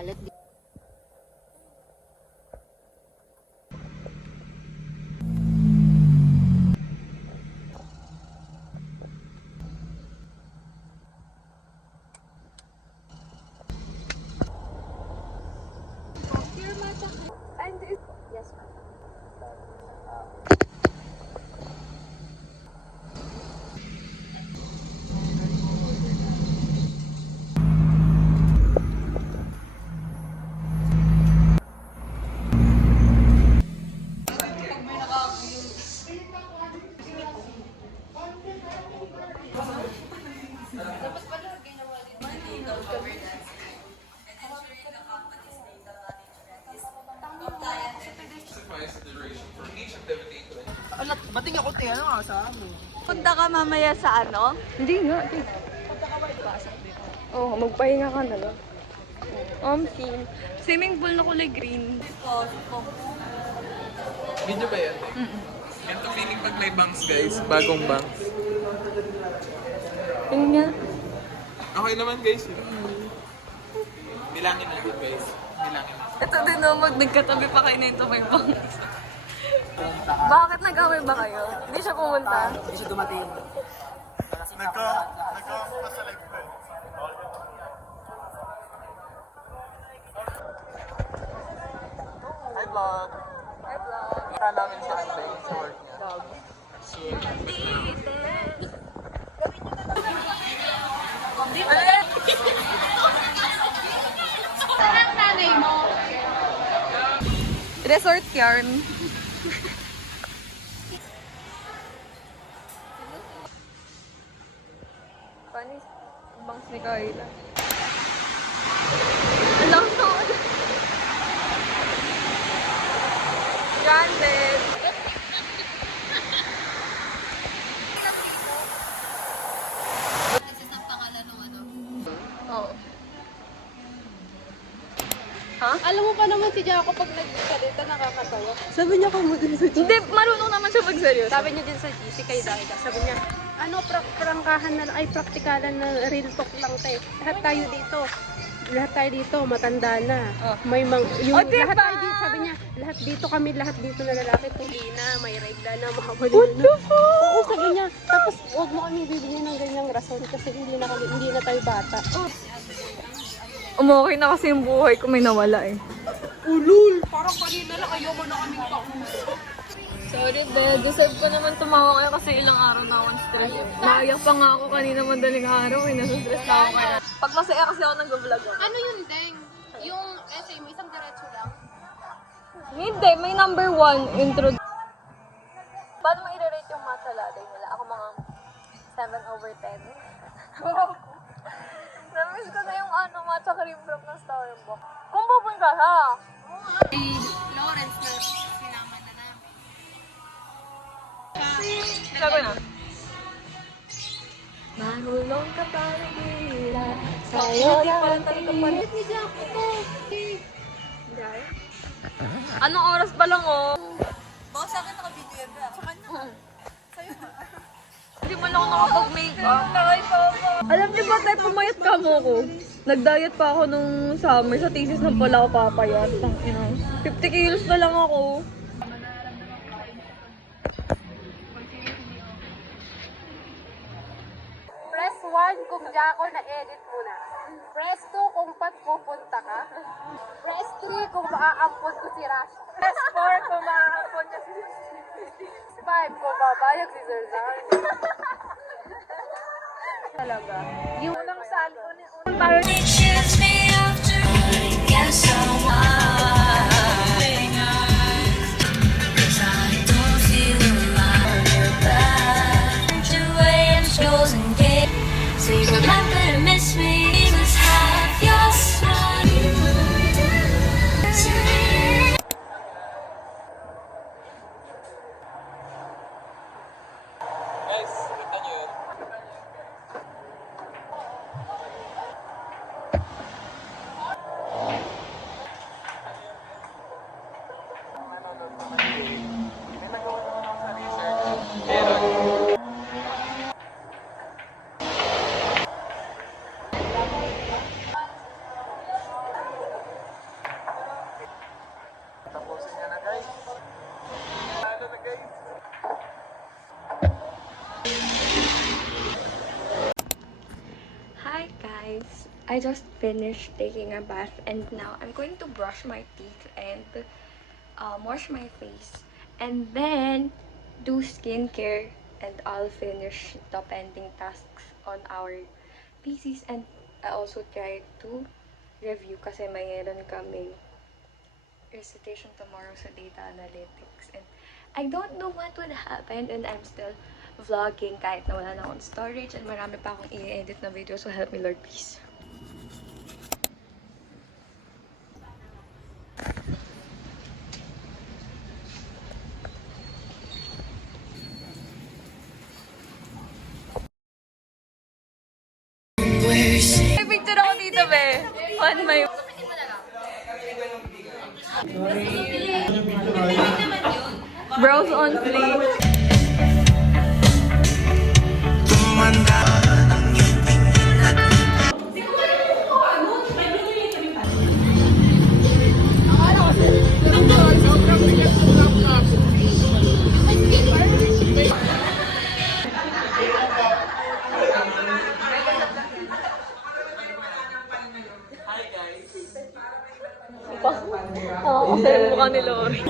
kalat. Yes, ma'am. Bating ako tayo, ano nga sa amin? Punta ka mamaya sa ano? Hindi nga. Oo, magpahinga ka na lang. Swimming pool na kulay green. Video ba yan? Ganito feeling pag may bangs guys, bagong bangs. Yun nga. Okay naman guys. Bilangin natin guys. Bilangin natin. Ito din naman, nagkatabi pa kayo na ito may bangs. Bakit nag-away ba kayo? Hindi siya pumunta? Hindi siya dumating. Nagka-pasalive ko eh. Hi vlog! Hi, vlog. Para namin si Ante sa work niya. Dog. Saan nanay mo? Resort yarn. Panis, bangs ni Kayla. Alam ko. Branded. Kasi sa pangalan ng ano? Oo. Ha? Alam mo pa naman si Jaco pag nagsalita nakakatawa. Sabi niya ka mo din sa GC. Hindi, marunong naman siya magseryoso. Sabi niya din sa GC kay Daida, sabi niya, ano, prangkahan na lang, ay praktikalan na real talk lang tayo. Lahat tayo dito, matanda na. Oh. May yung diba? lahat tayo dito, sabi niya, lahat dito na lalaki, tuli na, may regla na, makabalin na. Oo, sabi niya, tapos huwag mo kami bibigyan ng ganyang rason kasi hindi na tayo bata. Umokay na kasi yung buhay ko, may nawala eh. Ulul! Parang kanina lang ayoko na kaming kausap. Sorry, Dad. Deserve ko naman tumawa kayo kasi ilang araw na akong stress. Naiyak pa nga ako kanina madaling araw eh. Nasa-stress na ako kaya. Pag masaya kasi ako nag-vlog ako. Ano yun, Deng? Yung essay mo, isang diretso lang? Hindi, may number 1 intro. Paano mo i-rate yung matcha latte nila? Ako mga 7/10. Namiss ko na yung matcha cream from ng Starbucks. Kung pupunta ha? Si Lawrence na sinama na namin. Sabi na. Magulong ka parang hila. Sa'yo yung tingin. Ni Jaco to. Anong oras pa lang oh? Baka sa akin naka-video yan ba? Sa kanya. Sa'yo ba? Hindi man ako nakapag-makeup. Alam niyo ba tayo pumayat ka mo ko? Nag-diet pa ako nung summer. Sa thesis nang pala ako papayat. 50 kilos na lang ako. Press 1 kung Jaco na-edit mo na. Press 2 kung pat pupunta ka. Press 3 kung maaampon ko si Rash. Press 4 kung maaampon niya si 5 kung babayag si Sir Zan. Talaga. Yung unang salo ni unang So you remember to miss me, just have your smile. Guys, kita nyo yun. guys, I just finished taking a bath and now I'm going to brush my teeth and wash my face and then do skincare, and I'll finish the pending tasks on our PCs, and I also try to review kasi mayroon kaming recitation tomorrow sa data analytics, and I don't know what would happen, and I'm still vlogging kahit na wala na akong storage and marami pa akong i-edit na video, so help me Lord please. May picture ako dito, be. On my... Bros on fleek. Oo, kasi yung mukha ni Lori.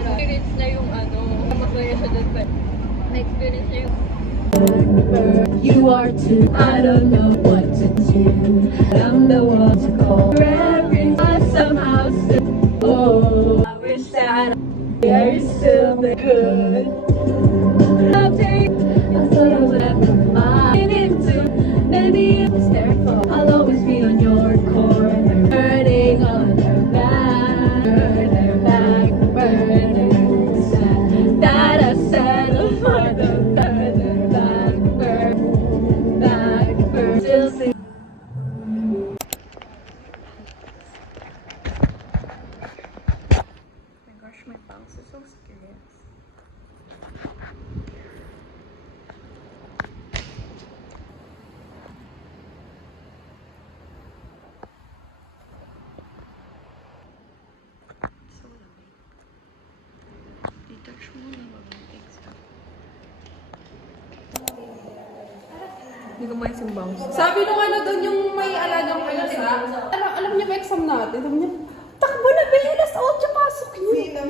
Experience na yung masaya siya dun pa. Na-experience niya yung You are too, I don't know what to do. I'm the one to call. Every time somehow still, oh, I wish that I still be good. I'll take, I thought I would have mind into. Maybe it's their fault. I'll always be on your corner, burning on their back, burning. Sad that I settled for the burner back, still sing. Oh my gosh, my bangs are so scary. So lamig. I-touch mo na mag-take stuff. Hindi ko mais yung bangs. Sabi nung doon yung may alagang palasa. Alam niya ba exam natin? Sabi niya, takbo na ba yun? Last 8 pasok niyo.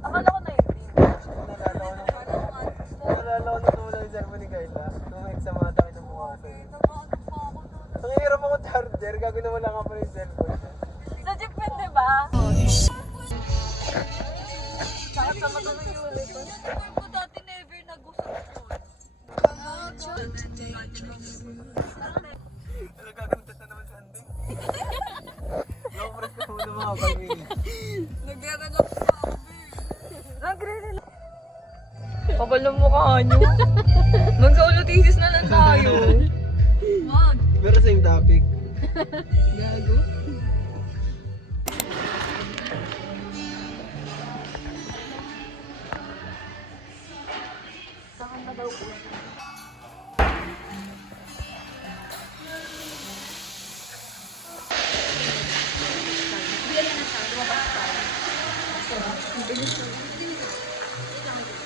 Akala ko na yun. Nalala ko na wala yung cellphone ni Kayla. Nung exam ata kita mukha sa'yo. Ang hirap ako charger, gago na wala ka pa yung cellphone. Sa jeep yun, diba? Sakit sa mata ng ulit ko. Ko dati never nagusap ko. Nagkagantas na naman si Anding. Nakupress ka muna mga pag-mini. Nagre-relax pa ako. Kapal ng mukha nyo. Mag-solo thesis na lang tayo. Pero same topic.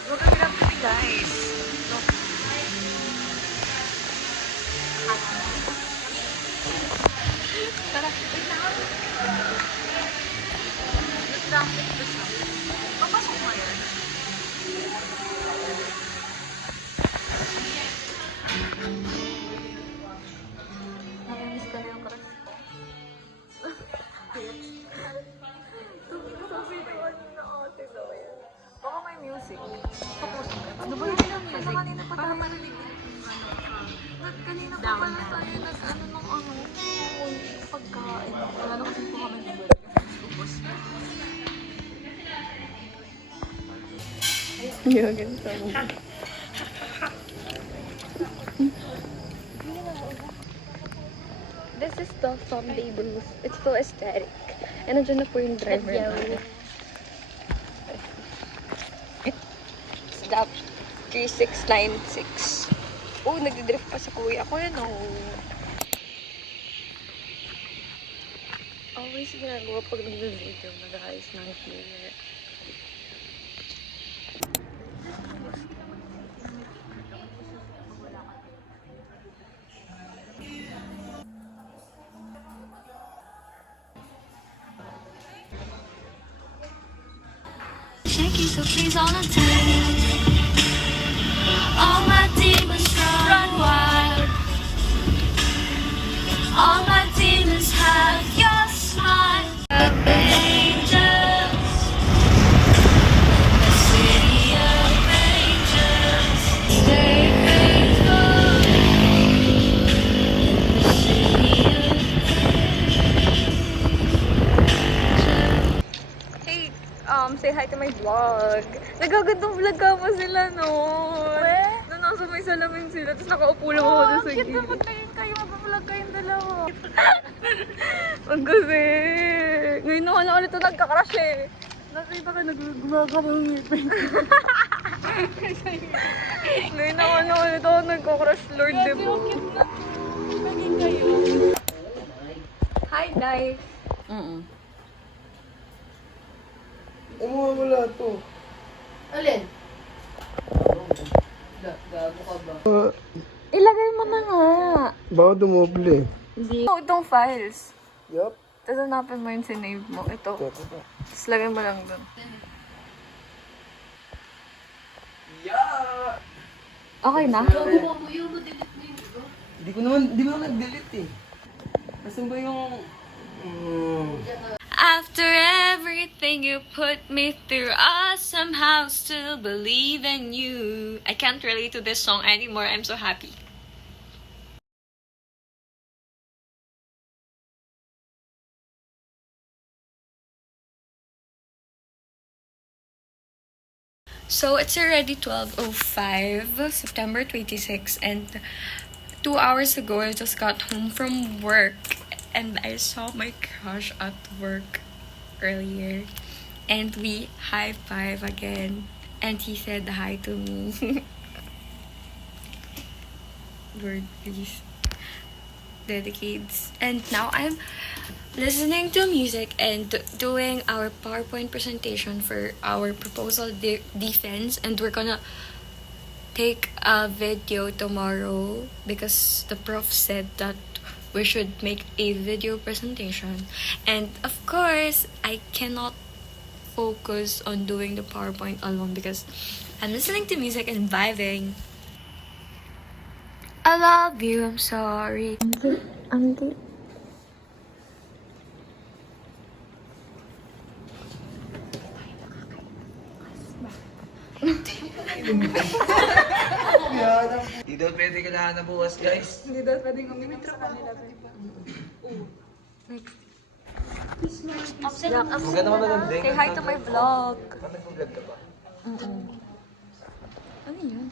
Huwag kang hirap kami, guys. Tara, wait na. Traffic to siya. Papasok mo yan. Nakamiss ka na yung crush ko. Sabi ko na ate daw yan. Baka may kanina pa tayo marinig din kanina pa pala tayo nag-ano ng pagkain. Wala na kasi po kami ubos. Yung ganito. This is the Sunday booth. It's so aesthetic. And nandiyan na po yung driver natin. Stop 3696. Oh, nagdidrift pa si kuya ko yun, oh. Always ginagawa pag nag-video, nag-ayos ng hair. Shaky, so please on a time. All my demons run wild. All my demons have your smile. Of angels, the city of angels. Stay faithful. The city of Hey, say hi to my vlog. Nagagandang vlog ka mo sila, no? Doon nasa may salamin sila, tapos nakaupo lang ako doon sa gilid. Cute naman kayo, mag-vlog kayong dalawa. Wag kasi. Ngayon naman ulit ito nagka-crush eh. Nakita ka, naggumaga mo yung ngipin. Ngayon naman ulit ako nagka-crush, Lord, diba? Hi, guys. Wala to. Alin? Ilagay mo na nga. Baka dumoble. Hindi. Itong files. Yup. Tapos hanapin mo yung sinave mo. Ito. Tapos lagay mo lang doon. Yeah! Okay na? Di mo naman nag-delete eh. Asan ba yung... After everything you put me through, I somehow still believe in you. I can't relate to this song anymore. I'm so happy. So it's already 12:05, September 26, and 2 hours ago I just got home from work. And I saw my crush at work earlier. And we high-five again. And he said hi to me. Lord, please. Dedicates. And now I'm listening to music and doing our PowerPoint presentation for our proposal defense. And we're gonna take a video tomorrow because the prof said that we should make a video presentation. And of course, I cannot focus on doing the PowerPoint alone because I'm listening to music and vibing. I love you, I'm sorry. Auntie. Di daw pwede kailangan na bukas, guys. Maganda ka maganda. Say hi to my vlog. Nag-vlog ka ba? Ano yun?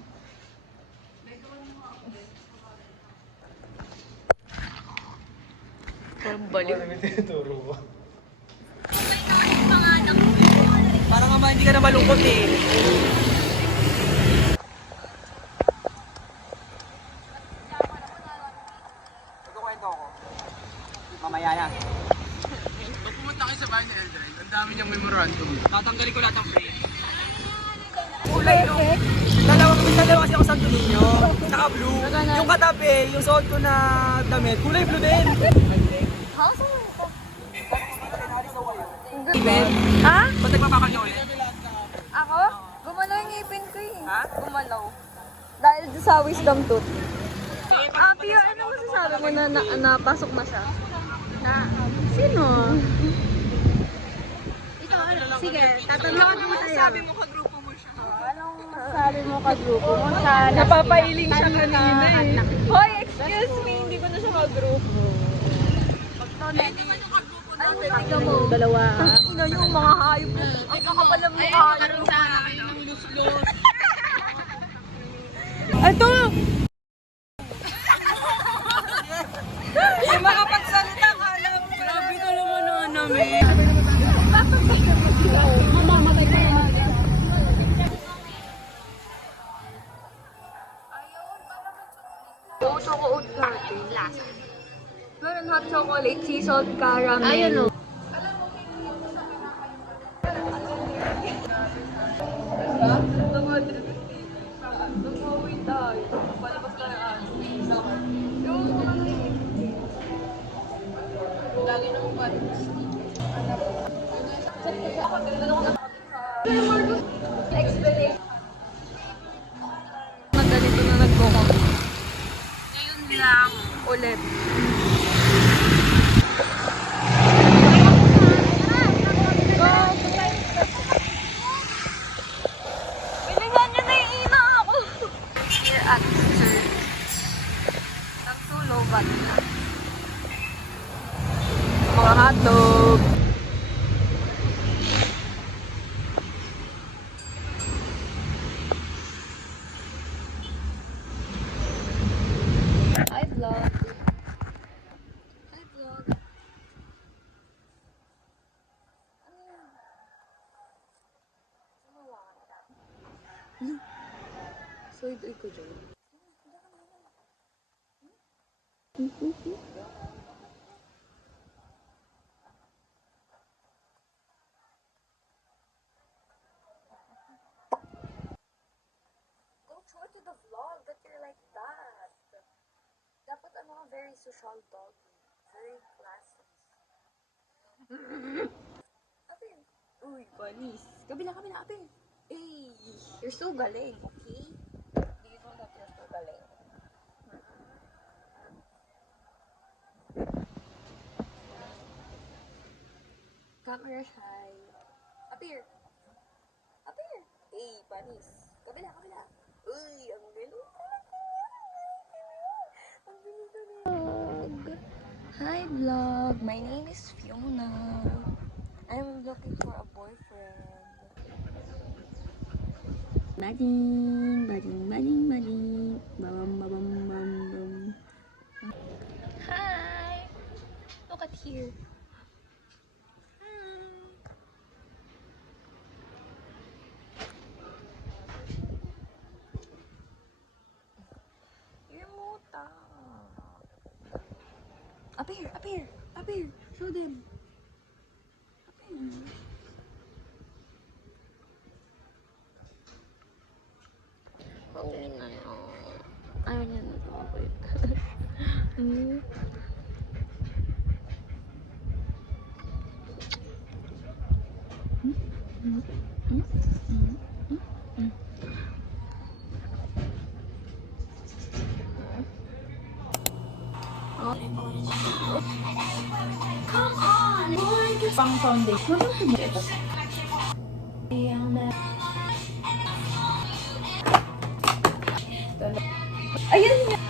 Parang baliw. Tinuturo mo. Parang naman hindi ka na malungkot eh. Magkukwento ako. Mamaya na. Pag pumunta kayo sa bahay ni Eldred, ang dami niyang memorandum. Tatanggalin ko lahat ng frame. Kulay yung dalawa kasi ako sa Niño. Saka blue. Yung katabi, yung suot ko na damit, kulay blue din. Ha? Ba't nagpapakalyo ulit? Ako? Gumalaw yung ngipin ko eh. Ha? Gumalaw. Dahil sa wisdom tooth. Pia, ano masasabi mo na napasok na siya? Na? Sino? Ito, sige, tatanong ko naman sa'yo. mo kagrupo mo siya. Anong sabi mo ka-grupo mo siya. Napapailing siya kanina eh. Hoy, excuse me, hindi ko na siya ka-group. Dalawa. Ina yung mga hayop na. Ang kakapal ng mukha niyo. Ito! Yung makapagsalita ka lang. Grabe ka naman na namin. Yung choco oat natin. Lasa. Meron hot chocolate, sea salt, caramel. Ayun o. Nag-uwi tayo. Palabas tayo yung Lagi nang buwan. explanation. Ganito na nag-go. Ngayon lang ulit. Bilingan niyo na yung ina ako. Here at church. Nagsulobat na. Mga hotdog. Hi vlog. Hi vlog. So, ito ko dyan. Don't show it to the vlog that you're like that. Dapat ano, very social dog. Very classy. Apin. Uy, panis. Kabila, apin. Hey, you're so galing, okay? Do you know that you're so galing? Camera shy. Appear. Hey, panis. Kabila. Uy, ang galing. Hi vlog, my name is Fiona. I'm looking for a boyfriend. Bading. Bam. Hi. Look at here. You're muta. Appear. Show them. Appear. Okay na yun. Ayaw niya na tumapit. Pang foundation. Ayun niya.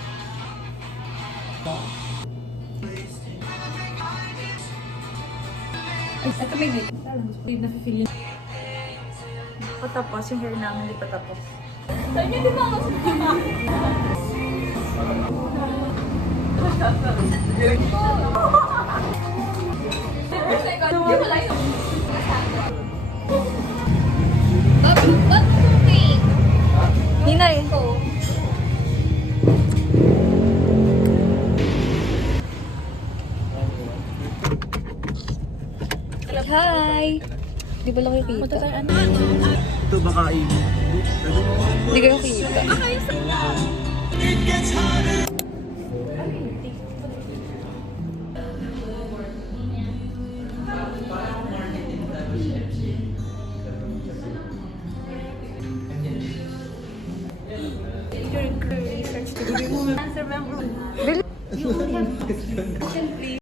Ito may dito. Hindi na-feel yun. Patapos, yung hair namin hindi patapos. Saan niyo din ako? Hinay. Hi! Di ba lang kayo kita? Ito baka Hindi kayo kita. Research to do. Answer member.